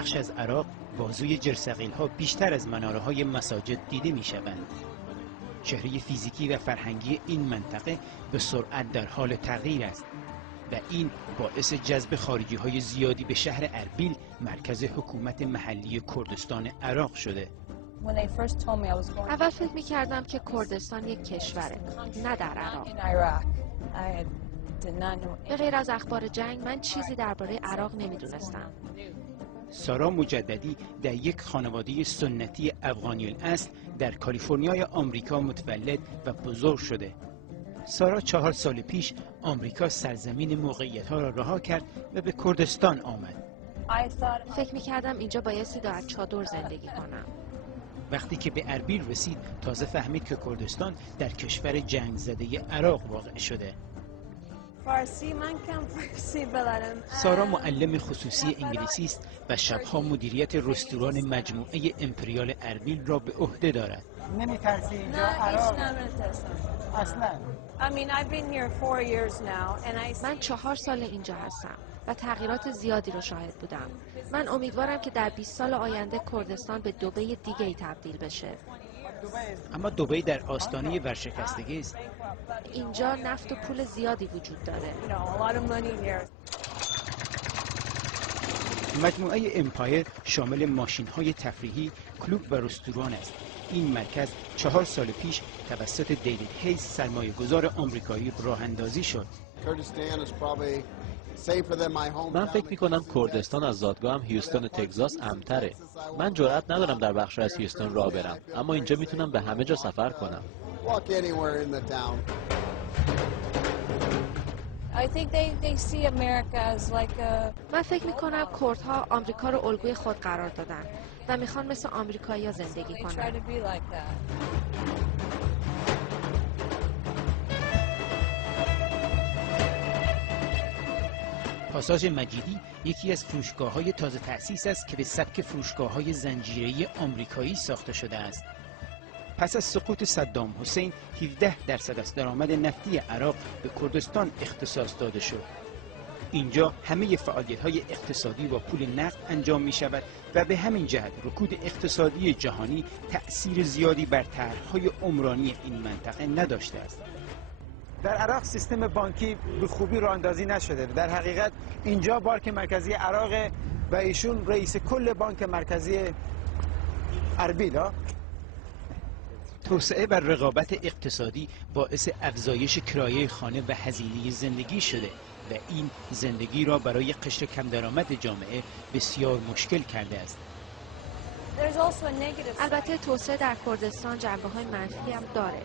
بخش از عراق بازوی جرثقیل‌ها بیشتر از مناره‌های مساجد دیده می‌شوند. چهره فیزیکی و فرهنگی این منطقه به سرعت در حال تغییر است و این باعث جذب خارجی‌های زیادی به شهر اربیل، مرکز حکومت محلی کردستان عراق شده. اول فکر می‌کردم که کردستان یک کشوره، نه در عراق. به غیر از اخبار جنگ من چیزی درباره عراق نمی‌دونستم. سارا مجددی در یک خانواده سنتی افغانی الاصل در کالیفرنیای آمریکا متولد و بزرگ شده. سارا 4 سال پیش آمریکا سرزمین موقعیت‌ها را رها کرد و به کردستان آمد. فکر می‌کردم اینجا بایستی در چادر زندگی کنم. وقتی که به اربیل رسید تازه فهمید که کردستان در کشور جنگ زده عراق واقع شده. فارسی من کم فارسی بلدم. سارا معلم خصوصی انگلیسی است و شبها مدیریت رستوران مجموعه امپریال اربیل را به عهده دارد. نمی‌ترسی اینجا عراق؟ اصلا. من 4 سال اینجا هستم و تغییرات زیادی را شاهد بودم. من امیدوارم که در 20 سال آینده کردستان به دبی دیگه‌ای تبدیل بشه. اما دبی در آستانه ورشکستگی است. اینجا نفت و پول زیادی وجود داره. مجموعه امپایر شامل ماشین‌های تفریحی، کلوب و رستوران است. این مرکز 4 سال پیش توسط دیوید هیز سرمایه‌گذار آمریکایی راه اندازی شد. من فکر می‌کنم کردستان از زادگاهم هیوستن تگزاس امن‌تره. من جرئت ندارم در بخشی از هیوستن راه برم، اما اینجا میتونم به همه جا سفر کنم. من فکر می‌کنم کردها آمریکا رو الگوی خود قرار دادن و میخوان مثل آمریکایی‌ها زندگی کنن. پاساژ مجیدی یکی از فروشگاه‌های تازه تأسیس است که به سبک فروشگاه‌های زنجیره‌ای آمریکایی ساخته شده است. پس از سقوط صدام حسین 17% از درآمد نفتی عراق به کردستان اختصاص داده شد. اینجا همه فعالیت‌های اقتصادی با پول نقد انجام می‌شود و به همین جهت رکود اقتصادی جهانی تأثیر زیادی بر طرح‌های عمرانی این منطقه نداشته است. در عراق سیستم بانکی به خوبی راه اندازی نشده. در حقیقت اینجا بانک مرکزی عراق و ایشون رئیس کل بانک مرکزی اربیل. توسعه و رقابت اقتصادی باعث افزایش کرایه خانه و هزینه زندگی شده و این زندگی را برای قشر کم درآمد جامعه بسیار مشکل کرده است. البته توسعه در کردستان جنبه‌های منفی هم داره.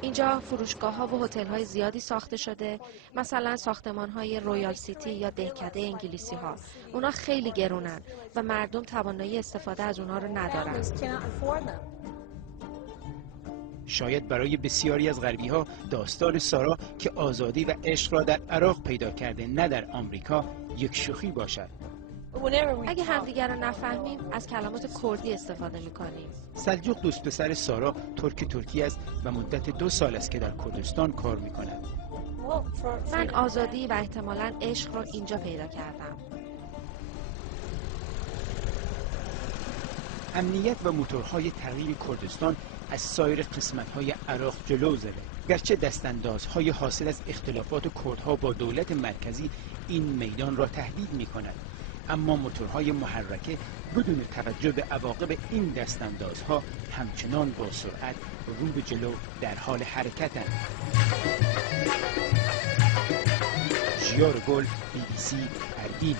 اینجا فروشگاه‌ها و هتل‌های زیادی ساخته شده، مثلا ساختمان‌های رویال سیتی یا دهکده انگلیسی‌ها. اونا خیلی گرونن و مردم توانایی استفاده از اونها رو ندارن. شاید برای بسیاری از غربی‌ها داستان سارا که آزادی و عشق را در عراق پیدا کرده نه در آمریکا یک شوخی باشد. اگه همدیگر رو نفهمیم از کلمات کردی استفاده می‌کنیم. سلجوق دوست پسر سارا ترکی است و مدت 2 سال است که در کردستان کار می‌کند. من آزادی و احتمالاً عشق رو اینجا پیدا کردم. امنیت و موتورهای تغییر کردستان از سایر قسمت‌های عراق جلو زده. گرچه دستاندازهای حاصل از اختلافات کردها با دولت مرکزی این میدان را تهدید می‌کند، اما موتورهای محرکه بدون توجه به عواقب این دستاندازها همچنان با سرعت رو به جلو در حال حرکتند. ژیار گل، BBC اربیل.